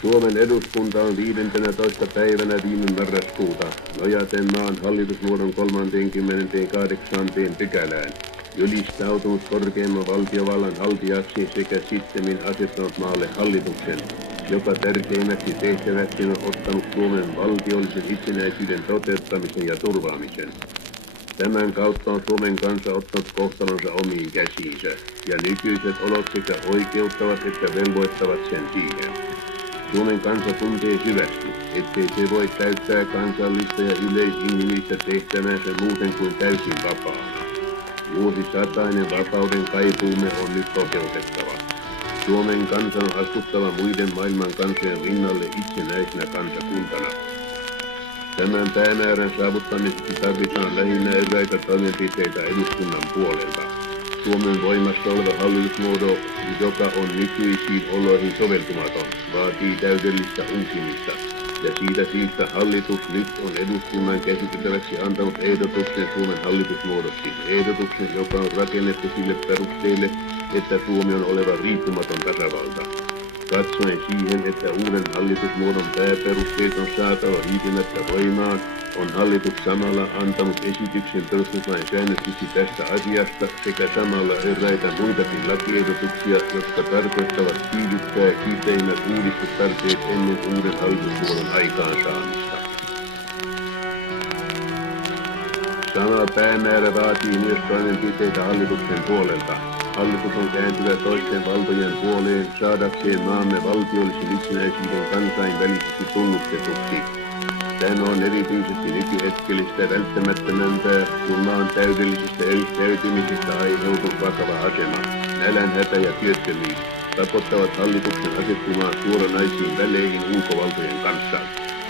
Suomen eduskunta on 15. päivänä viime marraskuuta nojaten maan hallitusmuodon 38. pykälään julistautunut korkeimman valtiovallan haltijaksi sekä sittemmin asettanut maalle hallituksen, joka tärkeimmäksi tehtäväksi on ottanut Suomen valtiollisen itsenäisyyden toteuttamisen ja turvaamisen. Tämän kautta on Suomen kansa ottanut kohtalonsa omiin käsiinsä, ja nykyiset olot sekä oikeuttavat että velvoittavat sen siihen. Suomen kansa tuntee syvästi, ettei se voi täyttää kansallista ja yleisinhimillistä tehtävänsä muuten kuin täysin vapaana. Vuosisatainen vapauden kaipuumme on nyt toteutettava. Suomen kansa on astuttava muiden maailman kansojen rinnalle itsenäisenä kansakuntana. Tämän päämäärän saavuttamiseksi tarvitaan lähinnä eräitä toimenpiteitä eduskunnan puolelta. Suomen voimassa oleva hallitusmuoto, joka on nykyisiin oloihin soveltumaton, vaatii täydellistä uusimista. Ja siitä syystä hallitus nyt on eduskunnan käsiteltäväksi antanut ehdotuksen Suomen hallitusmuodoksi. Ehdotuksen, joka on rakennettu sille perusteelle, että Suomi on oleva riippumaton tasavalta. Katsoen siihen, että uuden hallitusmuodon pääperusteet on saatava viipymättä voimaan, on hallitus samalla antanut esityksen perustuslain säännöksiksi tästä asiasta sekä samalla eräitä muitakin lakiehdotuksia, jotka tarkoittavat tyydyttää kiipeimmät uudistustarpeet ennen uuden hallitusmuodon aikaansaamista. Sama päämäärä vaatii myös toimenpiteitä hallituksen puolelta. Hallitus on kääntyvä toisten valtojen puoleen saadakseen maamme valtiollisen itsenäisyyden kansainvälisesti tunnustetuksi. Tämä on erityisesti nykyhetkellistä välttämättömämpää, kun maan täydellisestä eristäytymisestä aiheutuu vakava asema. Nälänhätä ja työttömyys pakottavat hallituksen asettumaan suoranaisiin väleihin ulkovaltojen kanssa,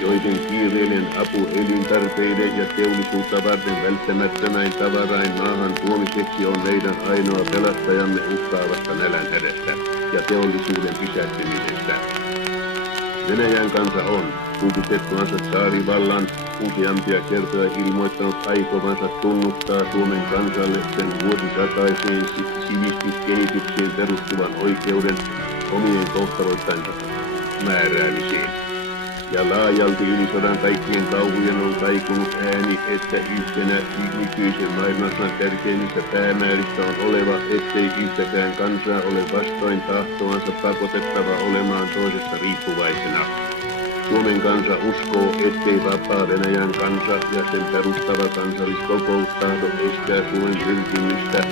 joiden kiireellinen apu elintarpeiden ja teollisuutta varten välttämättömäin tavarain maahan tuomiseksi on meidän ainoa pelastajamme uhkaavasta nälänhädästä ja teollisuuden pysähtymisestä. Venäjän kansa on kukitettuansa tsaarivallan useampia kertoja ilmoittanut aikovansa tunnustaa Suomen kansalle sen vuosisataiseen sivistyskehitykseen perustuvan oikeuden omien kohtaloittensa määräämiseen. Ja laajalti yli sodan kaikkien kauhujen on kaikunut ääni, että yhtenä nykyisen maailmansodan tärkeimmistä päämääristä on oleva, ettei yhtäkään kansaa ole vastoin tahtoansa pakotettava olemaan toisesta riippuvaisena. Suomen kansa uskoo, ettei vapaa Venäjän kansa ja sen perustava kansalliskokous tahdo estää Suomen pyrkimystä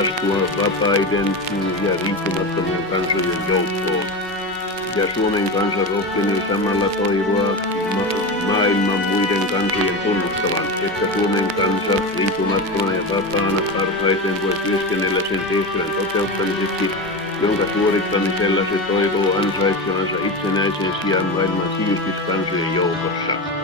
astua vapaiden ja riippumattomien kansojen joukkoon. Ja Suomen kansa rohkenee samalla toivoa maailman muiden kansojen tunnustavan, että Suomen kansa riippumattomana ja vapaana parhaiten voi työskennellä sen tehtävän toteuttamiseksi, jonka suorittamisella se toivoo ansaitsevansa itsenäisen sijan maailman sivistyskansojen joukossa.